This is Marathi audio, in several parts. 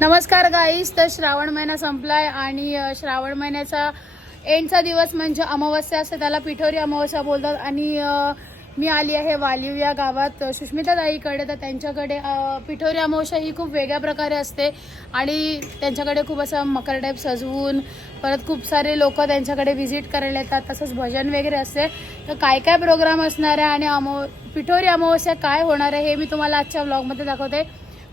नमस्कार गाईस. तर श्रावण महिना संपलाय आणि श्रावण महिन्याचा एंडचा दिवस म्हणजे अमावस्या असते, त्याला पिठोरी अमावस्या बोलतात. आणि मी आली आहे वालिव या गावात सुष्मिता ताईकडे. तर त्यांच्याकडे पिठोरी अमावस्या ही खूप वेगळ्या प्रकारे असते आणि त्यांच्याकडे खूप असं मकर टाईप सजवून परत खूप सारे लोक त्यांच्याकडे व्हिजिट करायला येतात. तसंच भजन वगैरे असते. तर काय काय प्रोग्राम असणार आहे आणि पिठोरी अमावस्या काय होणार आहे हे मी तुम्हाला आजच्या व्लॉगमध्ये दाखवते.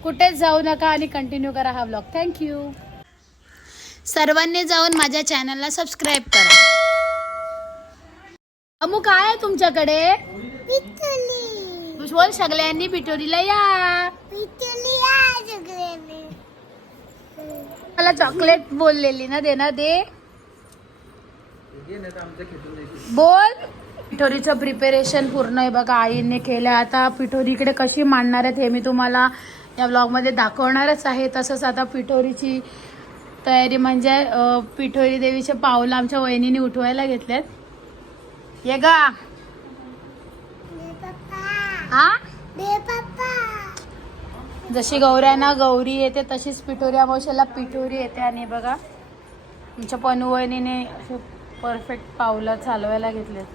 कुठेच जाऊ नका आणि कंटिन्यू करा हा व्लॉग. थँक्यू. सर्वांनी जाऊन माझ्या चॅनलला सबस्क्राईब करा. अमू काय आहे तुमच्याकडे? पिठोरी. बोल सगळ्यांनी पिठोरीला या. मला चॉकलेट बोललेली ना, देणार दे. बोल. पिठोरीचं प्रिपरेशन पूर्ण आहे बघा आईने केलं. आता पिठोरी इकडे कशी मांडणार आहेत हे मी तुम्हाला या व्लॉगमध्ये दाखवणारच आहे. तसंच आता पिठोरीची तयारी म्हणजे पिठोरी देवीचे पावलं आमच्या वहिनीने उठवायला घेतलेत. ये गा हा. जशी गौऱ्यांना गौरी येते तशीच पिठोरी अमावस्याला पिठोरी येते. आणि बघा आमच्या पनू वहिनीने असे परफेक्ट पावलं चालवायला घेतलेत.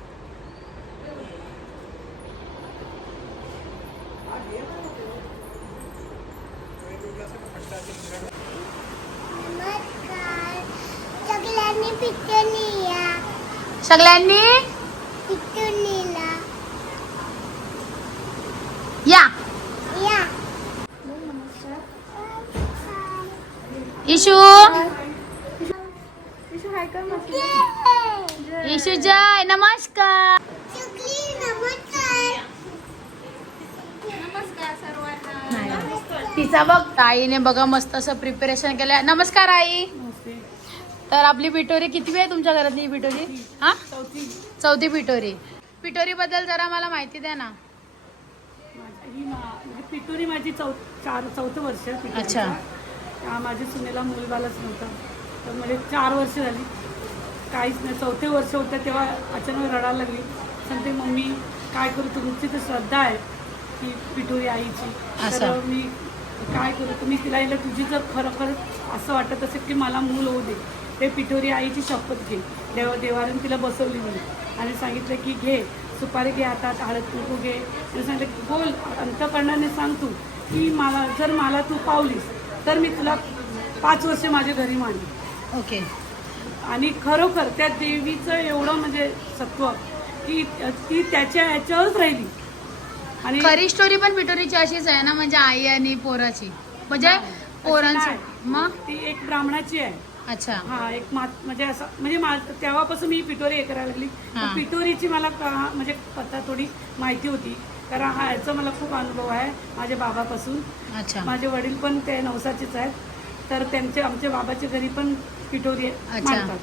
सगळ्यांनी या. इशू इशू जय. नमस्कार. तिचा बघ आईने बघा मस्त असं प्रिपरेशन केलं. नमस्कार आई. तर आपली पिठोरी किती आहे तुमच्या घरातली पिठोरी? हा, चौथी पिठोरी. पिठोरी बद्दल जरा मला माहिती द्या ना. पिठोरी माझी चौथं वर्ष. अच्छा. माझ्या सुनेला मुलबालच नव्हतं, तर म्हणजे 4 वर्ष झाली काहीच नाही. 4थे वर्ष होतं तेव्हा अचानक रडायला लागली. सांगते मम्मी काय करू, तुमची तर श्रद्धा आहे की पिठोरी आईची, तर मी काय करू. तुम्ही तिला येईल तुझी जर खरोखर असं वाटत असेल की मला मूल होऊ दे, ते पिठोरी आईची शपथ घे. देवाने तिला बसवली मी आणि सांगितलं की घे सुपारी घे, हातात हळद कुंकू घे. आणि सांगितलं बोल अंतःकरणाने सांग तू की मला तू पावलीस तर मी तुला 5 वर्ष माझ्या घरी मांडली. ओके. आणि खरोखर त्या देवीचं एवढं म्हणजे सत्व की ती त्याच्या ह्याच्यावरच राहिली. आणि खरी स्टोरी पण पिठोरीची अशीच आहे ना, म्हणजे आई आणि पोराची, म्हणजे पोरांची. मग ती एक ब्राह्मणाची आहे. अच्छा. हा एक म्हणजे असं म्हणजे तेव्हापासून मी पिठोरी हे करायला लागली. पिठोरीची मला म्हणजे पत्ता थोडी माहिती होती, कारण ह्याचा मला खूप अनुभव आहे माझ्या बाबापासून. अच्छा. माझे वडील पण ते नवसाचेच आहेत, तर आमच्या बाबाच्या घरी पण पिठोरी मांडतात.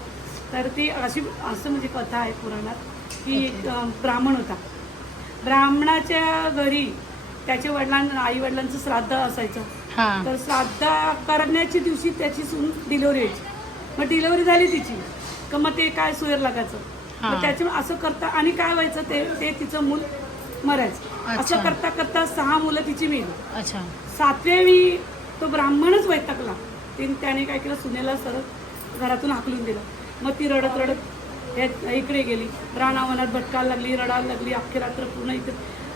तर ती असं म्हणजे कथा आहे पुराणात की एक ब्राह्मण होता. ब्राह्मणाच्या घरी त्याच्या आई वडिलांचं श्राद्ध असायचं. तर श्राद्ध करण्याच्या दिवशी त्याची सून डिलिव्हरी व्हायची. मग डिलिव्हरी झाली तिची का मग ते काय सुयर लागायचं. मग त्याच्या असं करता आणि काय व्हायचं ते तिचं मूल मरायचं. असं करता करता 6 मुलं तिची मिळली. अच्छा. 7व्या तो ब्राह्मणच वैतागला. त्याने काय केलं, सुनेला सरळ घरातून हाकलून दिलं. मग ती रडत रडत इकडे गेली, रानावनात भटकायला लागली, रडायला लागली अख्खी रात्र पूर्ण. इथे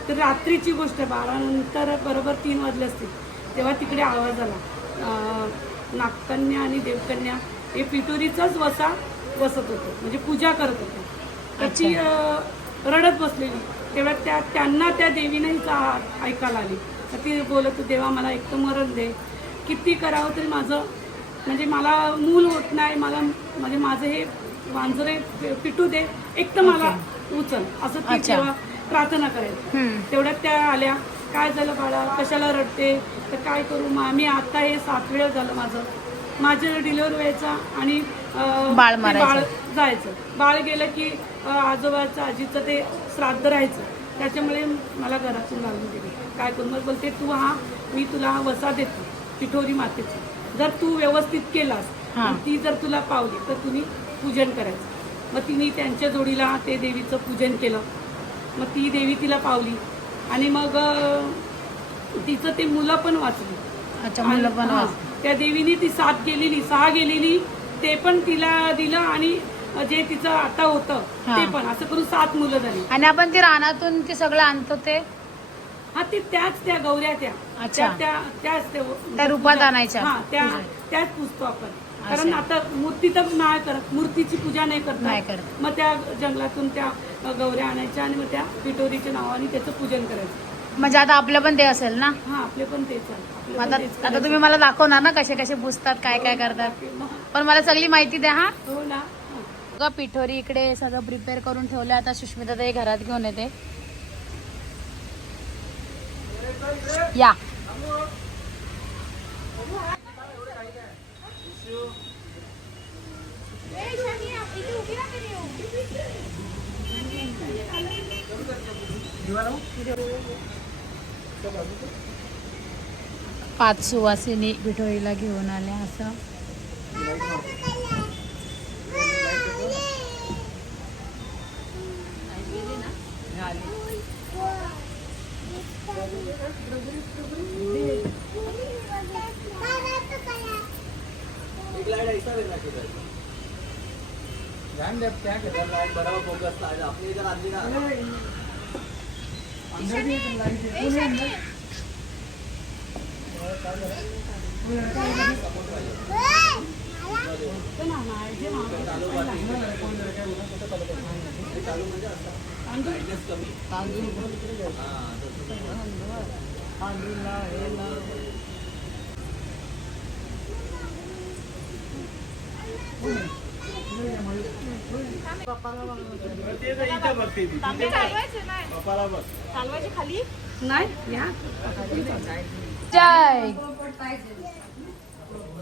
तर रात्रीची गोष्ट 12 नंतर बरोबर 3 वाजले असतील तेव्हा तिकडे आवाज आला. नागकन्या आणि देवकन्या हे पिठोरीचाच वसा बसत होतं, म्हणजे पूजा करत होतं. तर ती रडत बसलेली. तेव्हा त्यांना त्या देवीनंही ऐकायला आली. तर ती बोलत देवा मला एक तर मरण दे, किती करावं तरी माझं म्हणजे मला मूल होत नाही, मला म्हणजे माझं हे वांजरे पिटू दे, एक तर मला उचल, असं ती तेव्हा प्रार्थना करायची. तेवढ्यात त्या आल्या. काय झालं बाळा, कशाला रडते, तर काय करू मी आता हे 7 वेळ झालं माझं डिलिव्हरी व्हायचा आणि बाळ जायचं. बाळ गेलं की आजोबाचं आजीचं ते श्राद्ध राहायचं, त्याच्यामुळे मला घरातून घालून दिली. काय करू मग बोलते तू मी तुला वसा देतो पिठोरी मातेची, जर तू व्यवस्थित केलास ती जर तुला पावली तर तुम्ही पूजन करायचं. मग तिने त्यांच्या जोडीला ते देवीचं पूजन केलं. मग ती देवी तिला पावली आणि मग तिचं ते मुलं पण वाचली. अच्छा, मुलं पण हा, त्या देवीने ती 6 गेलेली ते पण तिला दिलं आणि जे तिचं आता होतं हा. ते पण असं करून 7 मुलं झाली. आणि आपण ते रानातून ते सगळं आणतो ते हा ते त्या गौऱ्या अच्छा. त्याच त्या रूपात आणायच्या. हा त्याच पुजतो आपण. कारण आता मूर्ती तर नाही करत, मूर्तीची पूजा नाही नाही करत. करत. मग त्या जंगलातून त्या गौऱ्या आणायच्या आणि मग त्या पिठोरीच्या नावाने त्याचं पूजन करायचं. म्हणजे आता आपलं पण ते असेल ना. हा आपले पण तेच आहे. आपले आता पण तेच आता करायचं. तुम्ही मला दाखवणार ना कसे कसे पुजतात, काय काय करतात. पण मला सगळी माहिती द्या हा. हो ना. बघा पिठोरी इकडे सगळं प्रिपेअर करून ठेवलं. आता सुष्मिता ताई घरात घेऊन येते. या पाच सुवासिनी पिठोरीला घेऊन आल्या असं. बराबर फोकस अपनी इधर आदमी ना नाही या जय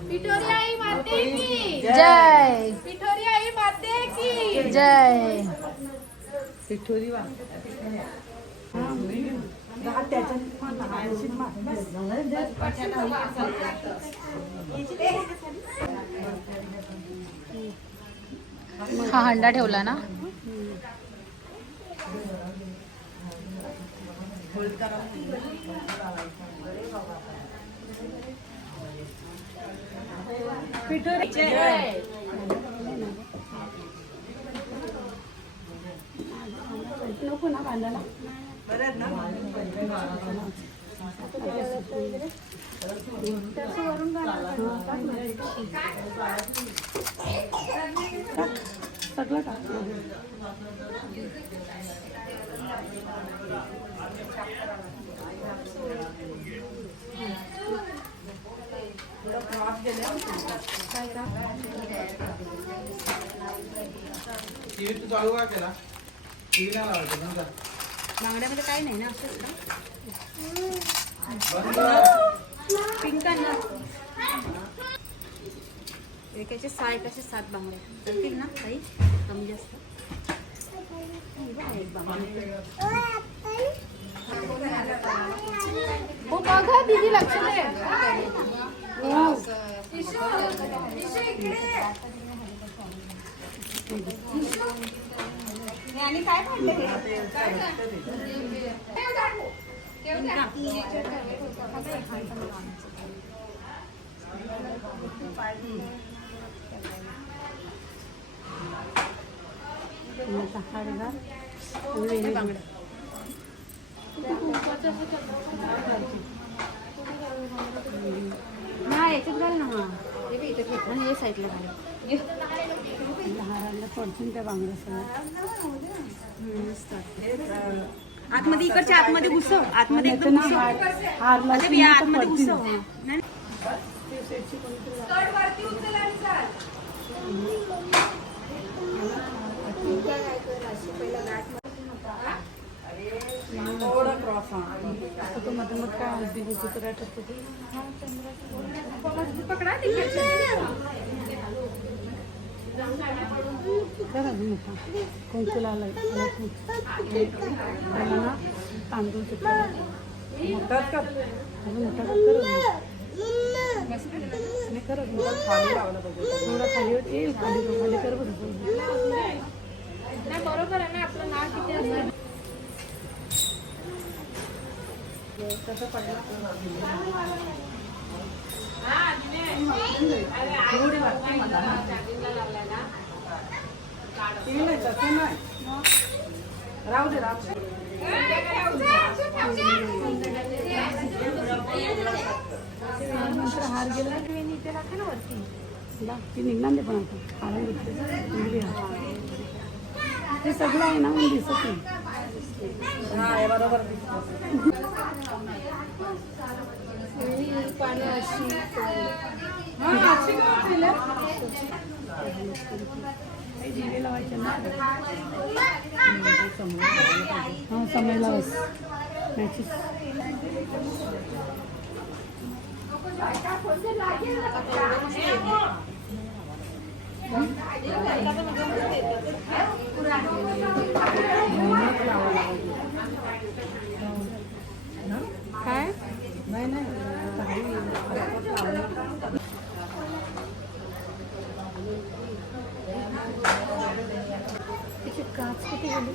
पिठोरी आई माते की जय पिठोरी आई माते की जय. हा हंडा ठेवला ना. नको ना बांधायला. सगळं टाक. टीव्ही तू चालू का केला? टीव्ही नाही लावायचं बंद कर. बांगड्यामध्ये काही नाही ना असंच ना बंद कर. पिंक ना एकाचे 7 बांगड्या चालतील ना काही कमी जास्त. एक बांगडी हो बघा दीदी लक्ष दे. आणि काय म्हणते नाही याच्यात घाल ना. हा आणि हे साईडला घाल. लहाराला पडसून त्या बांगड्या सगळ्या. आतमध्ये इकडच्या आतमध्ये घुसव. आतमध्ये एकदम घुसव. हार अरे बिया आतमध्ये घुसव. नाही थोडा क्रॉस. आता तो मध्ये मग काय हळदी कुंकू काय टाकतो ते. पकडा जरा अजून मोठा कुंकू लावलाय. त्याला ना तांदूळ मोठाच कर. अजून मोठा कर. नाही करत खाली लावला पाहिजे. थोडा खाली येईल. खाली कर बरं. बरोबर आहे ना आपलं नाव किती असतं. कसं पडला एवढी वाटते मला ना. तेल आहे तसं नाही. राहू दे राहू दे. हार गेला ती निघणार नाही पण आता हार घेतली ते सगळं आहे ना म्हणून दिसत नाही. बरोबर जिरे लावायचे ना हा समय लावायचं मॅचेस. काय नाही नाही तिची काच किती गेली.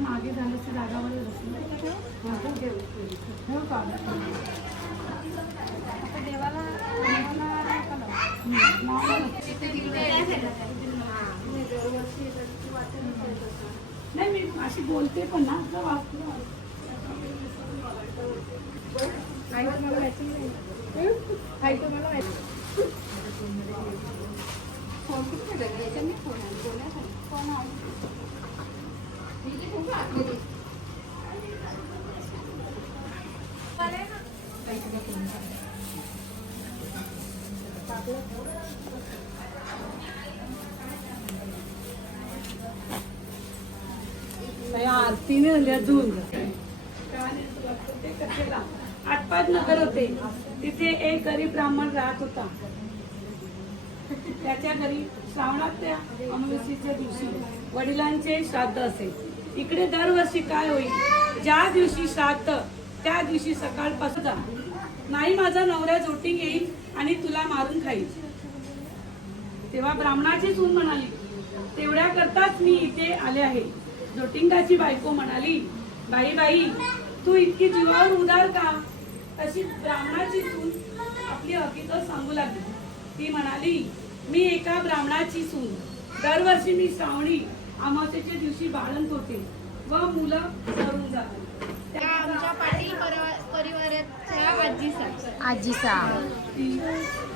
मागे झालं ती जागावर नाही मी अशी बोलते पण ना आरतीने झाली अजून. आटपाट नगर होते तिथे एक गरीब ब्राह्मण राहत होता. त्याच्या घरी श्रावणात त्या अमावस्येच्या दिवशी वडिलांचे श्राद्ध असे. इकडे दरवर्षी काय होईल, ज्या दिवशी श्राद्ध त्या दिवशी सकाळपासून नाही माझा नवरा जोटिंग येईल आणि तुला मारून खाईल. तेव्हा ब्राह्मणाची सून म्हणाली, तेवढ्या करताच मी इथे आले आहे. जोटिंगाची बायको म्हणाली, बाई बाई तू इतकी जीवावर उदार का. तशी ब्राह्मणाची सून आपली हकीकत सांगू लागली. ती म्हणाली, मी एका ब्राह्मणाची सून. दरवर्षी मी श्रावणी अमावस्येच्या दिवशी बाळंत होते व मुलं मरून जातात. आमच्या पाटील परिवाराच्या आजीचा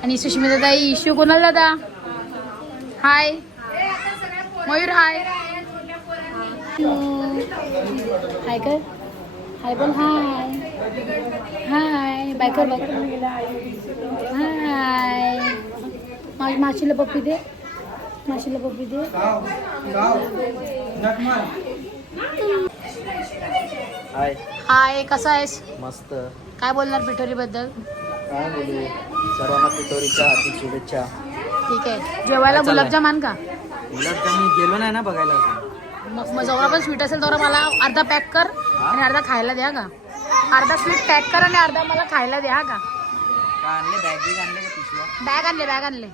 आणि सुष्मिता ताई. इश्यू कोणाला दादा. हाय मयूर. हाय हाय कर. हाय बोल. हाय हाय बाय कर बाय कर. हाय माशीला पप्पी दे. माशीला पप्पी दे. हाय हाय कसा आहेस. मस्त. काय बोलणार पिठोरी बद्दल. काय बोलू, सर्वांना पिठोरीच्या हार्दिक शुभेच्छा. ठीक आहे. जेवायला गुलाबजाम आण का. गुलाबजाम मी गेलो नाही ना बघायला. मग जेवढा पण स्वीट असेल तेवढा मला अर्धा पॅक कर आणि अर्धा खायला द्या का. अर्धा स्वीट पॅक कर आणि अर्धा मला खायला द्या का. काय आणले, बॅग बिग आणले का पिशव्या. बॅग आणले बॅग आणले.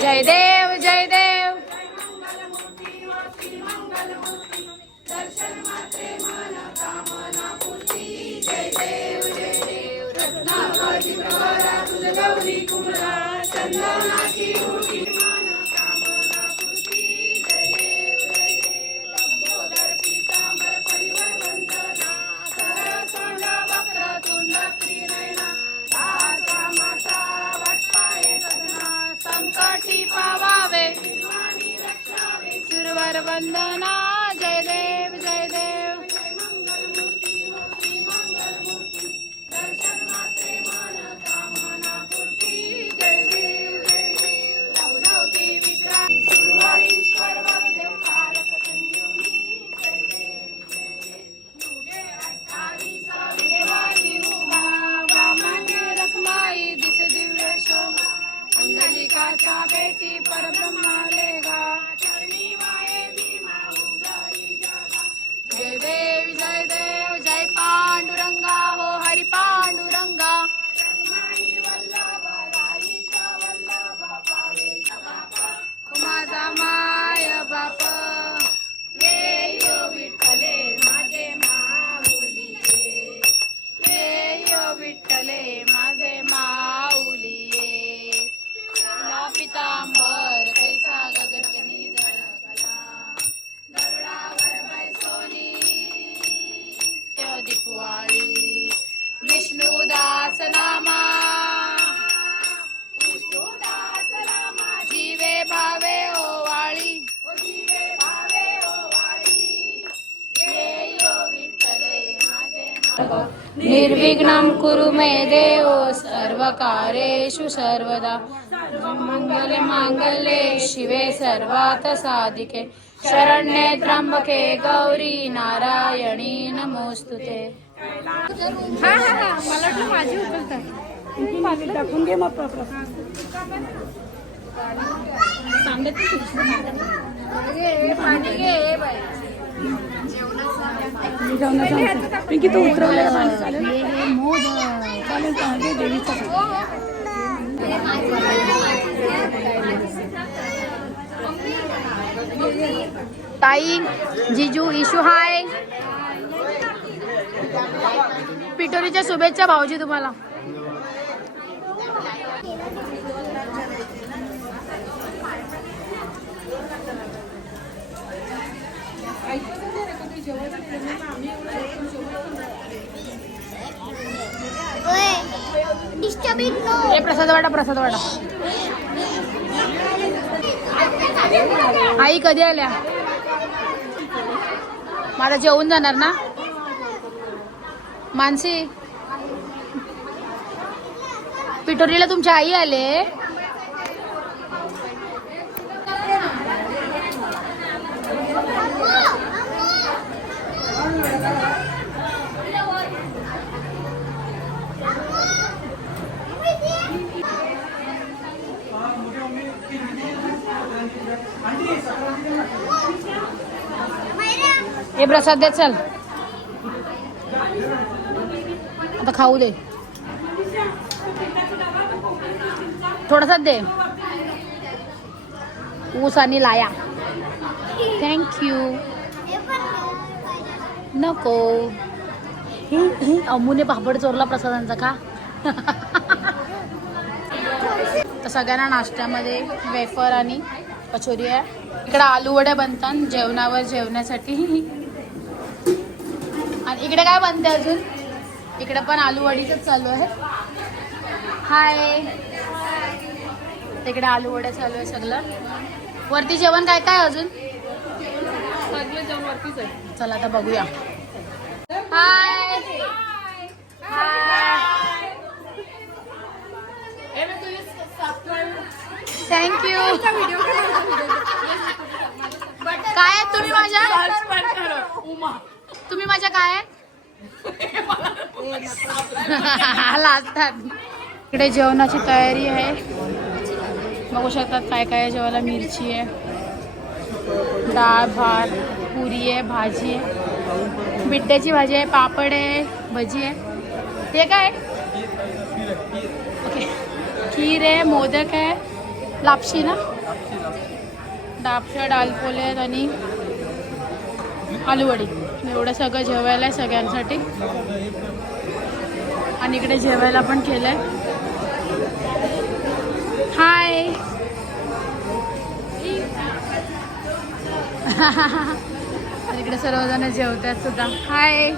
जय देव जय देव. संकटी पावावे सुरवर वंदना. जय देव जय देव. जय देव जय देव. विठ्ठले माझे माऊलिये तुला पितांबर कैसा गगनगनी झळकला गरुडावर बैसोनी त्यो दिपवाळी विष्णुदास नामा जीवे भावे ओवाळी निर्विघ्नं कुरु मे देव सर्वकार्येषु सर्वदा मंगल मांगल्ये शिवे सर्वार्थ साधिके शरण्ये त्र्यंबके गौरी नारायणी नमोस्तुते. हा हा हा मला वाटलं माझी उचलतात पाणी टाकून घे मग प्रसाद. पाणी घे बाई. पिंकी तू उतरवलेलं पाणी चालेल चालेल चालेल देवीचं. ताई जिजू इशू हाय. पिठोरीच्या शुभेच्छा भाऊजी तुम्हाला. हे प्रसाद वाटा प्रसाद वाटा. आई कधी आल्या? मला जेवून जाणार ना मानसी. पिठोरीला तुमच्या आई आले. हे प्रसाद दे चल आता खाऊ दे. थोडासा दे. ऊस आणि लाया. थँक्यू. नको. अम्मूने पापड चोरला प्रसादांचा का. तर सगळ्यांना नाश्त्यामध्ये वेफर आणि कचोरी आहे. इकडे आलू वड्या बनतात जेवणावर जेवण्यासाठी. आणि इकडे काय बनते अजून? इकडे पण आलू वडीच चालू आहे. हाय. तिकडे आलू वड्या चालू आहे सगळं. वरती जेवण काय काय अजून? सगळं जेवण वरतीच आहे. चला आता बघूया. Hi thank you. काय आहे तुम्ही माझ्या? तुम्ही माझ्या काय आहे? लाजतात. इकडे जेवणाची तयारी आहे. बघू शकतात काय काय आहे जेवायला. मिरची आहे, डाळ भात, पुरी आहे, भाजी आहे, बिड्ड्याची भाजी आहे, पापड आहे, भजी आहे. ते काय? ओके. खीर आहे, मोदक आहे, लापशी ना, डापशा डालपोले आहेत आणि आलूवडी. एवढं सगळं जेवायला आहे सगळ्यांसाठी. आणि इकडे जेवायला पण केलंय. हाय. इकडे सर्वजण जेवतात सुद्धा. हाय.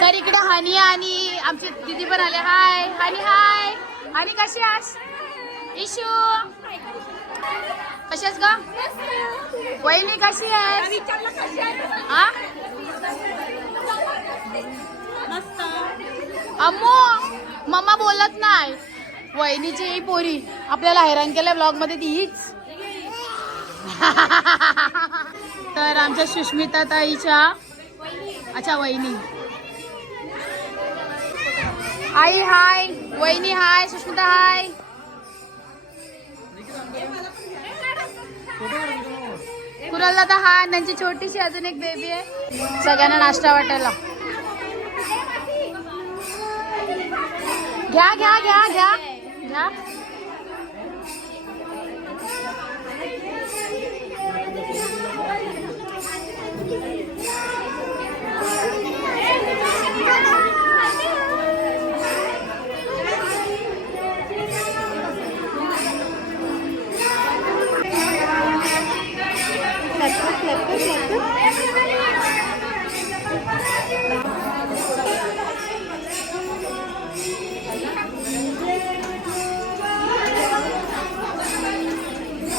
तर इकडे हनी आणि आमची दीदी पण आले. हाय हनी. हाय हनी, कशी आहेस? इशू कशी आहेस ग? वहिनी कशी आहे? अम्मू मम्मा बोलत नाही. वहिनीची ही पोरी आपल्याला हैराण केलं ब्लॉग मध्ये ती हीच. तर आमच्या सुष्मिता ताईच्या अच्छा वहिनी. आई हाय. वहिनी हाय. सुष्मिता हाय. कुणाल दादा हा त्यांची छोटीशी अजून एक बेबी आहे. सगळ्यांना नाश्ता वाटायला. घ्या घ्या घ्या घ्या घ्या.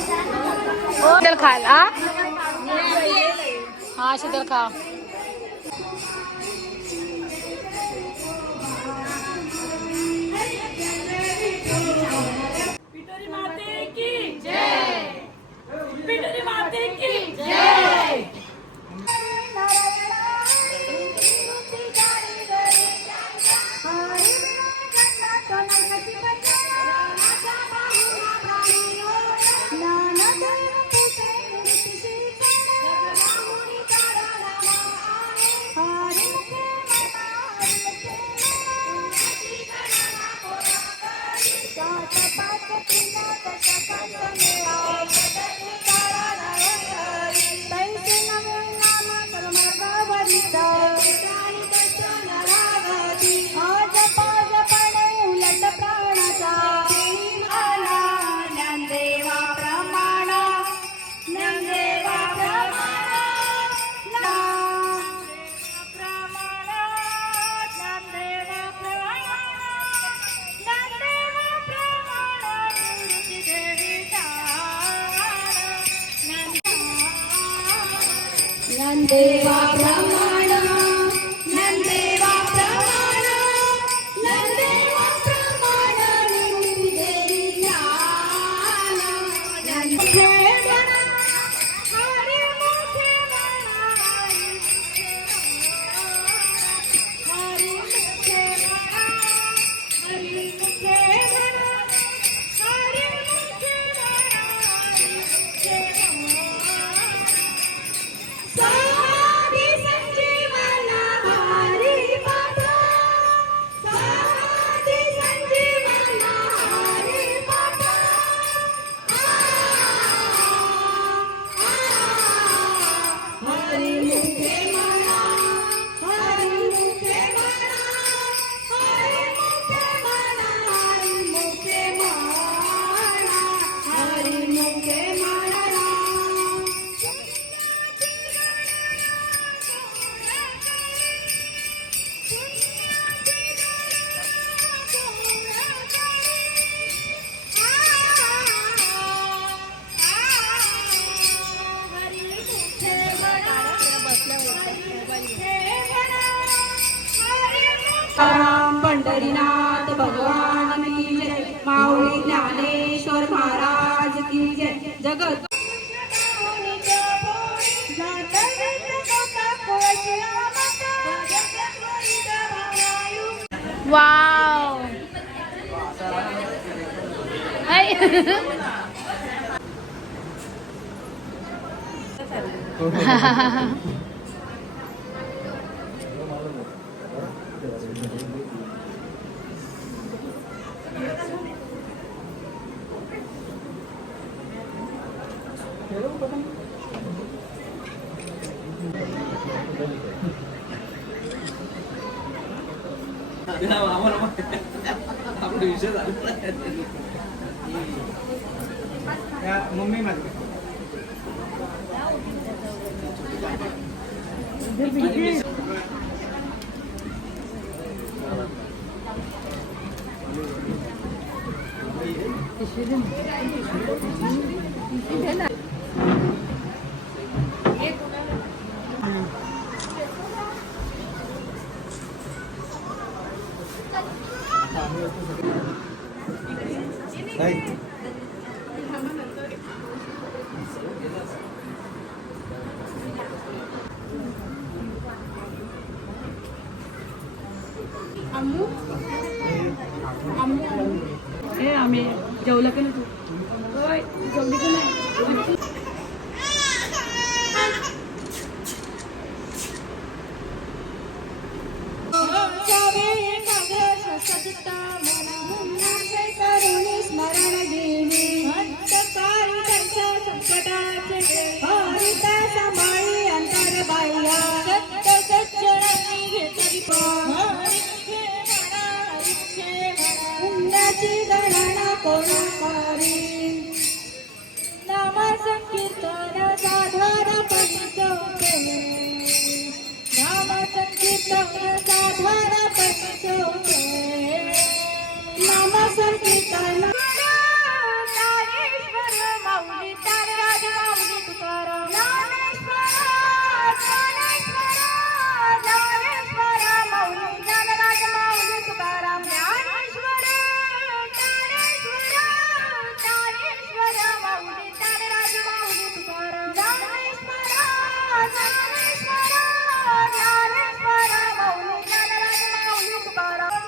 शीतल खाल हा शीतल खा. पिठोरी माते की जय. पिठोरी माते की जय. नंदेवा प्रमाण नंदेवा प्रमाण नंदेवा प्रमाण निंदेवी ज्ञान नंदे म्हणा हरी मुखे म्हणा हरी मुखे म्हणा हरी मुखे म्हणा हरी मुखे म्हणा साधी संजीवना हरी पाठा साधी संजीवना हरी पाठा हरी मुखे म्हणा हरी मुखे म्हणा हरी मुखे म्हणा हरी मुखे म्हणा हरी मुखे म्हणा. पंढरीनाथ भगवान की जय. माऊली ज्ञानेश्वर महाराज की जय. जगत वाव. हाय. आपला विषय झाला. मम्मी माझी हे आम्ही जेवलं का नाही तू? होय जेवली का नाही? सजता मन उल्हासे करुणी स्मरण घेणे अंतकाळी त्यांच्या संकटाचे हरिता समाळी अंतर बाह्य सत्य सज्जनांनी घेतली पुण्याची गणना कोण करी नाम संकीर्तन साधन पंचोखे नाम संकीर्तन साधन पंचोखे नाम संकीर्तन ज्ञानेश्वर माऊली तारराज माऊली तुकाराम ज्ञानेश्वर माऊली ज्ञानराज माऊली तुकाराम ज्ञानेश्वर माऊली तारराज माऊली तुकाराम ज्ञानेश्वर माऊली ज्ञानराज माऊली तुकाराम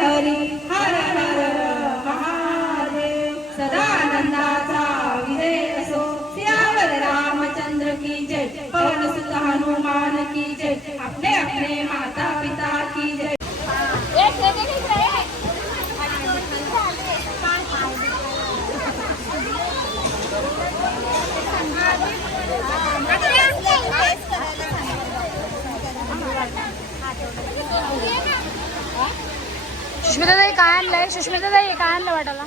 हरी हर हर महादेव सदानंदाचा विजय असो सियावर रामचंद्र की जय पवन सुत हनुमान की जय अपने अपने माता पिता की जय सुष्मिताताई काय आणलंय? सुष्मिताताई काय आणलं वाटायला?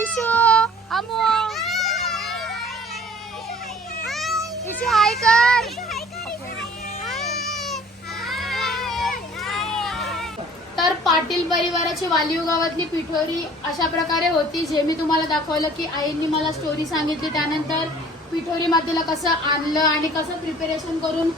इशू अमो इशू हाय कर. तर पाटील परिवाराची वालिव गावातली पिठोरी अशा प्रकारे होती, जे मी तुम्हाला दाखवलं की आईंनी मला स्टोरी सांगितली. त्यानंतर पिठोरी मातेला कसं आणलं आणि कसं प्रिपरेशन करून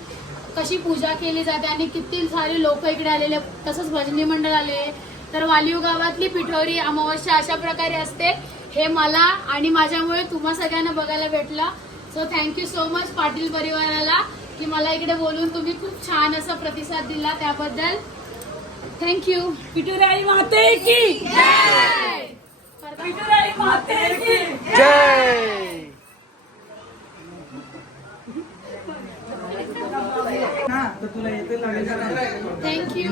कशी पूजा केली जाते आणि किती सारे लोक इकडे आलेले, तसंच भजनी मंडळ आले. तर वालिव गावातली पिठोरी अमावस्या अशा प्रकारे असते, हे मला आणि माझ्यामुळे तुम्हा सगळ्यांना बघायला भेटलं. So thank you so much Patil परिवाराला की मला इकडे बोलून तुम्ही खूप छान असा प्रतिसाद दिला, त्याबद्दल थँक्यू. पिठुराई माते की जय. पिठुराई माते की जय. थँक्यू.